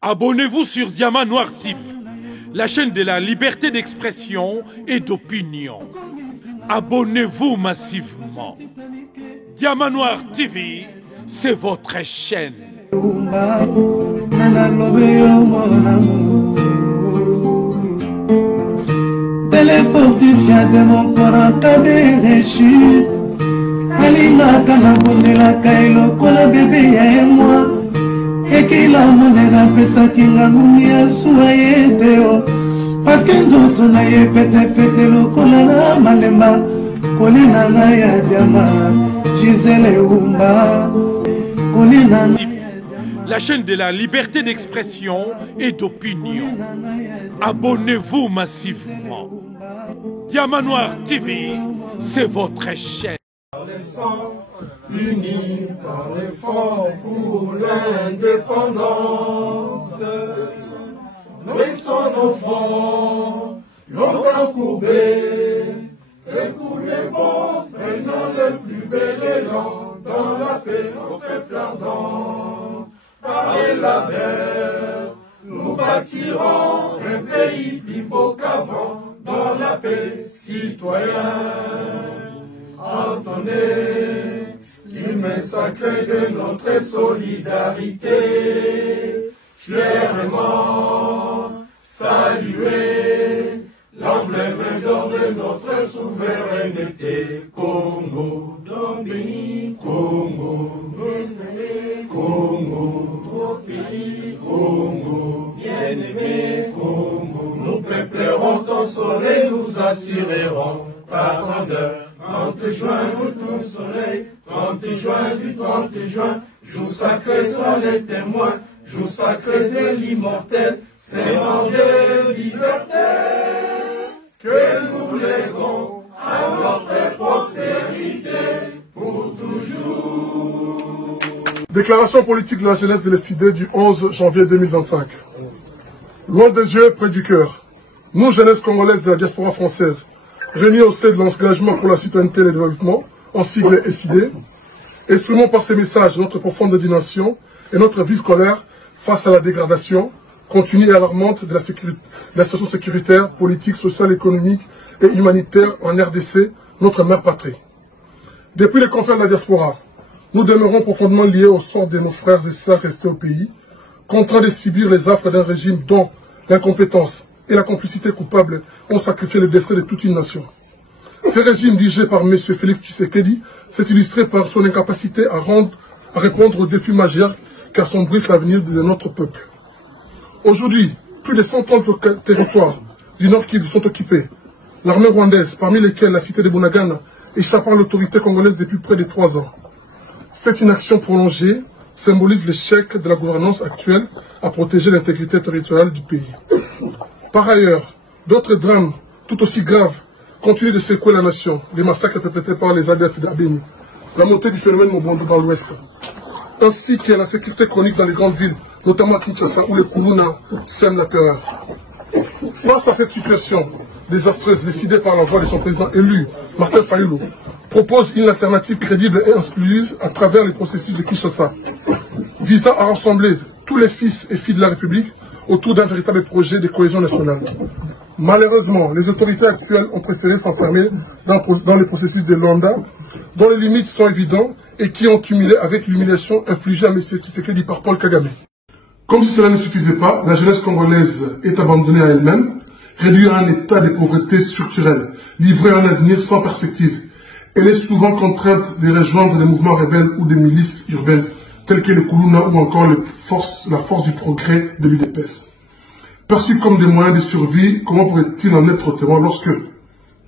Abonnez-vous sur Diamant Noir TV, la chaîne de la liberté d'expression et d'opinion. Abonnez-vous massivement. Diamant Noir TV, c'est votre chaîne. Téléfortifia de mon corps en cas de réussite. Alina Kanabundela Kailo, Kola bébé et moi. Et qu'il a monnaie d'un pesa qui n'a mouillé soyez théo. Parce que nous autres n'ayez pété le colana malema. Colina naya diama, Gisèle Oumba. Colina. La chaîne de la liberté d'expression et d'opinion. Abonnez-vous massivement. Diamant Noir TV, c'est votre chaîne. Unis par l'effort pour l'indépendance, nourrissons nos fronts, longtemps courbés, écoulez bon, prenons le plus bel élan, dans la paix au peuple ardent, par la mer, nous bâtirons un pays plus beau qu'avant, dans la paix, citoyens. Entendez l'hymne sacré de notre solidarité, fièrement saluer l'emblème d'or de notre souveraineté. Congo, béni, Congo, Congo, notre pays, Congo, bien-aimé, Congo. Nous peuplerons ton soleil, nous assurerons par grandeur. 30 juin, nous ton soleil, 30 juin du 30 juin, jour sacré soit les témoins, jour sacré de l'immortel, sément de liberté, que nous léguons à notre postérité pour toujours. Déclaration politique de la jeunesse de l'ESID du 11 janvier 2025. Loin des yeux, près du cœur. Nous, jeunesse congolaise de la diaspora française, réunis au sein de l'engagement pour la citoyenneté et le développement, en sigle SID, exprimons par ces messages notre profonde indignation et notre vive colère face à la dégradation continue et alarmante de la situation sécuritaire, politique, sociale, économique et humanitaire en RDC, notre mère patrie. Depuis les confins de la diaspora, nous demeurons profondément liés au sort de nos frères et sœurs restés au pays, contraints de subir les affres d'un régime dont l'incompétence et la complicité coupable ont sacrifié le destin de toute une nation. Ce régime dirigé par M. Félix Tshisekedi s'est illustré par son incapacité à répondre aux défis majeurs qui assombrissent l'avenir de notre peuple. Aujourd'hui, plus de 130 territoires du Nord Kivu sont occupés. L'armée rwandaise, parmi lesquelles la cité de Bunagana, échappant à l'autorité congolaise depuis près de 3 ans. Cette inaction prolongée symbolise l'échec de la gouvernance actuelle à protéger l'intégrité territoriale du pays. Par ailleurs, d'autres drames, tout aussi graves, continuent de secouer la nation. Les massacres perpétrés par les ADF d'Abéni, la montée du phénomène Mobondo dans l'Ouest, ainsi que la sécurité chronique dans les grandes villes, notamment à Kinshasa, où les Kuluna sèment la terreur. Face à cette situation désastreuse décidée par la voix de son président élu, Martin Fayulu, propose une alternative crédible et inclusive à travers les processus de Kinshasa, visant à rassembler tous les fils et filles de la République autour d'un véritable projet de cohésion nationale. Malheureusement, les autorités actuelles ont préféré s'enfermer dans les processus de Luanda, dont les limites sont évidentes et qui ont cumulé avec l'humiliation infligée à M. Tshisekedi par Paul Kagame. Comme si cela ne suffisait pas, la jeunesse congolaise est abandonnée à elle-même, réduite à un état de pauvreté structurelle, livrée à un avenir sans perspective. Elle est souvent contrainte de rejoindre des mouvements rebelles ou des milices urbaines, tels que le Kuluna ou encore la force du progrès de l'UDPS. Perçus comme des moyens de survie, comment pourrait-il en être autrement lorsque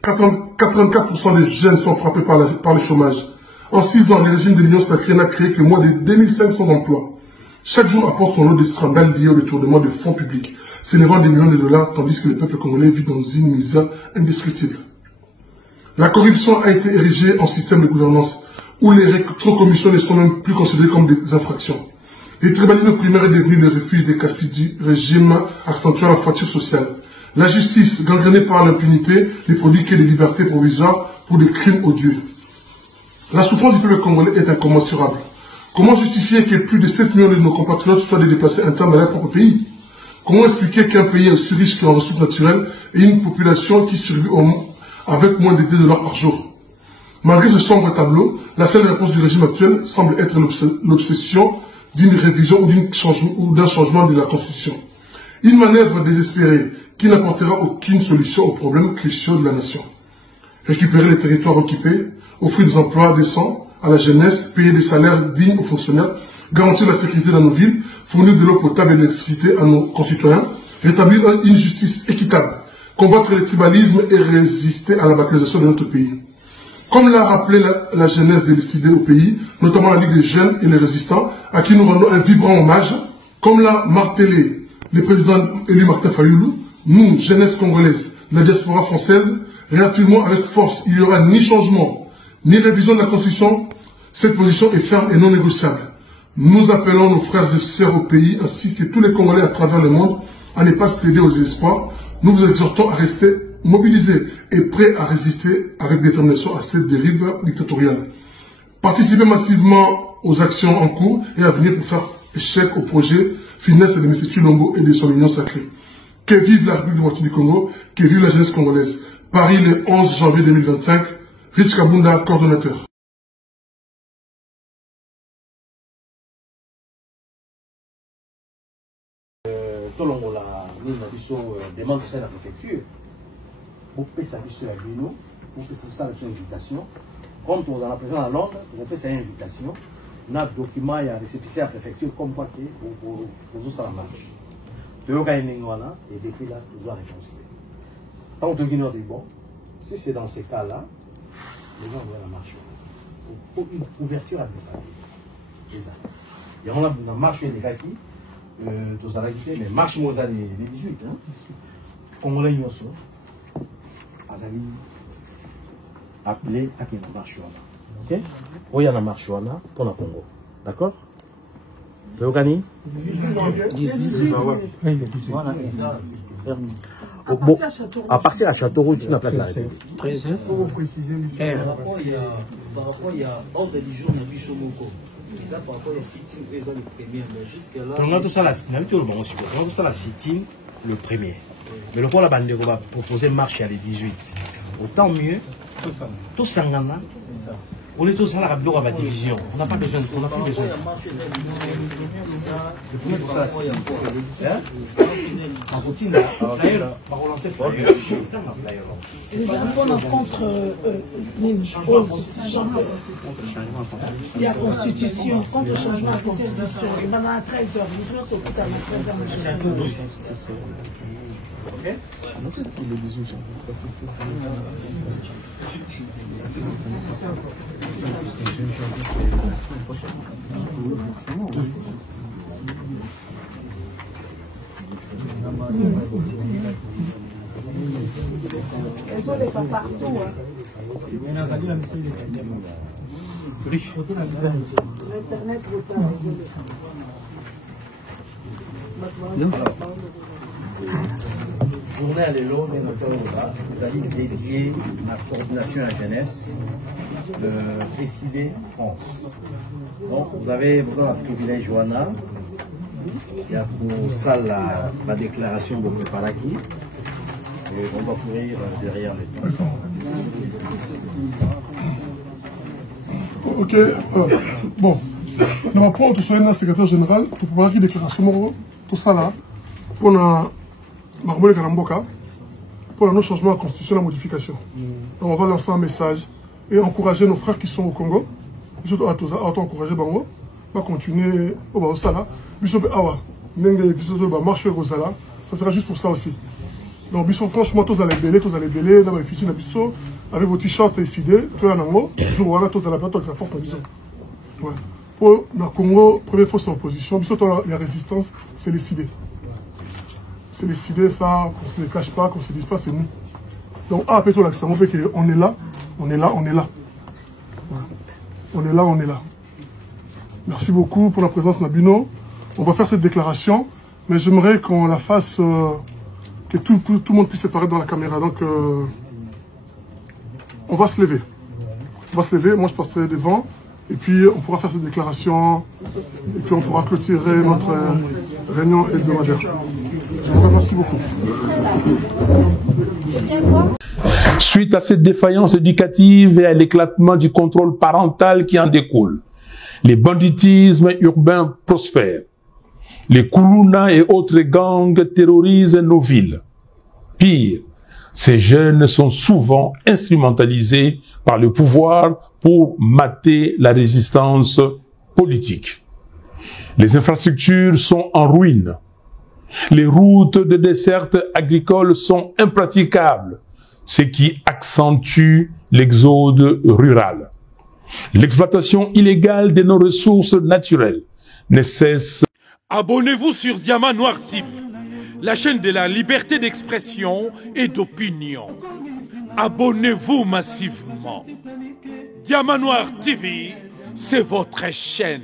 84% des jeunes sont frappés par le chômage? En 6 ans, le régime de l'Union sacrée n'a créé que moins de 2500 emplois. Chaque jour apporte son lot de scandales liés au détournement de fonds publics, s'élevant des millions de dollars, tandis que le peuple congolais vit dans une misère indescriptible. La corruption a été érigée en système de gouvernance, où les rétrocommissions ne sont même plus considérées comme des infractions. Le tribalisme primaire est devenu le refuge des Kassidi, régime accentuant la fracture sociale. La justice, gangrénée par l'impunité, ne produit que des libertés provisoires pour des crimes odieux. La souffrance du peuple congolais est incommensurable. Comment justifier que plus de 7 millions de nos compatriotes soient des déplacés internes à leur propre pays? Comment expliquer qu'un pays est aussi riche qu'en ressources naturelles et une population qui survit avec moins de $2 par jour? Malgré ce sombre tableau, la seule réponse du régime actuel semble être l'obsession d'une révision ou d'un changement de la Constitution. Une manœuvre désespérée qui n'apportera aucune solution aux problèmes cruciaux de la nation. Récupérer les territoires occupés, offrir des emplois décents à la jeunesse, payer des salaires dignes aux fonctionnaires, garantir la sécurité dans nos villes, fournir de l'eau potable et de l'électricité à nos concitoyens, rétablir une justice équitable, combattre le tribalisme et résister à la balkanisation de notre pays. Comme l'a rappelé la jeunesse décidée au pays, notamment la Ligue des jeunes et les résistants, à qui nous rendons un vibrant hommage, comme l'a martelé le président élu Martin Fayoulou, nous, jeunesse congolaise, la diaspora française, réaffirmons avec force, il n'y aura ni changement, ni révision de la Constitution. Cette position est ferme et non négociable. Nous appelons nos frères et sœurs au pays, ainsi que tous les Congolais à travers le monde, à ne pas céder aux espoirs. Nous vous exhortons à rester mobilisés et prêts à résister avec détermination à cette dérive dictatoriale. Participez massivement aux actions en cours et à venir pour faire échec au projet funeste de M. Tshilombo et de son union sacrée. Que vive la République démocratique du Congo, que vive la jeunesse congolaise. Paris le 11 janvier 2025, Rich Kabunda, coordonnateur. Tolongo la demande de la préfecture pour faire ça à Bino, pour faire ça avec une invitation. Comme nous avons présent à Londres, nous avons fait une invitation. Nous avons un document à récépissé à la préfecture comme quoi pour ça marche. Nous avons gagné et depuis là, nous avons répondu. Tant que nous avons dit bon, si c'est dans ces cas-là, les gens vont la marche. Pour une ouverture administrative. Il y a une marche des gars qui mais marche les 18 hein. Congolais Yosso Azali appelé à qui na marche ok où il y a la marche pour le Congo, d'accord le Ogani 18 bon, à partir à Châteauroux tu n'as pas la très bien pour préciser par rapport il y a ordre du jour na Bichomoko. Ça par rapport au sitting présent le premier, mais jusque-là. On a tout ça la sitting le premier. Mais le point là, on va proposer marche à les 18. Autant mieux, tout ça, on est tous à la division. On n'a pas besoin de ça. On n'a plus besoin de ça. En routine, d'ailleurs, on va relancer il y a constitution, contre le changement de la constitution. Il va à 13h, nous devons s'occuper à 13h. Ok? Elles sont pas partout. L'Internet veut pas réguler. Journée à l'élo, vous allez dédier à la coordination à la jeunesse de décider France. Donc, vous avez besoin d'un privilège Joana. Il y a pour ça la déclaration de Préparaki. Et on va courir derrière les temps. Ok, bon. Nous allons prendre le secrétaire général pour préparer une déclaration. Tout ça là, pour la Marmole Kalamboka, pour nos changements de la constitution et la modification. Donc on va lancer un message et encourager nos frères qui sont au Congo. Je dois encourager Bango, on va continuer au Baosala. Ça sera juste pour ça aussi. Donc, Bissot, franchement, tous allez belé, dans les fichiers de Bissot, avec vos t-shirts décidés, tout là, toujours, voilà, tous à la plateau avec sa force de Bissot. Ouais. Pour le Congo, première fois sur l'opposition, Bissot, la résistance, c'est décidé. C'est décidé, ça, qu'on ne se le cache pas, qu'on ne se dise pas, c'est nous. Donc, après tout, on est là, on est là, on est là. Ouais. On est là, on est là. Merci beaucoup pour la présence, Nabino. On va faire cette déclaration, mais j'aimerais qu'on la fasse, que tout le monde puisse apparaître dans la caméra. Donc, on va se lever. On va se lever, moi je passerai devant. Et puis on pourra faire cette déclaration et puis on pourra clôturer notre réunion hebdomadaire. Je vous remercie beaucoup. Suite à cette défaillance éducative et à l'éclatement du contrôle parental qui en découle, les banditismes urbains prospèrent. Les Koulouna et autres gangs terrorisent nos villes. Pire, ces jeunes sont souvent instrumentalisés par le pouvoir pour mater la résistance politique. Les infrastructures sont en ruine. Les routes de desserte agricole sont impraticables, ce qui accentue l'exode rural. L'exploitation illégale de nos ressources naturelles ne cesse. Abonnez-vous sur Diamant Noir TV, la chaîne de la liberté d'expression et d'opinion. Abonnez-vous massivement. Diamant Noir TV, c'est votre chaîne.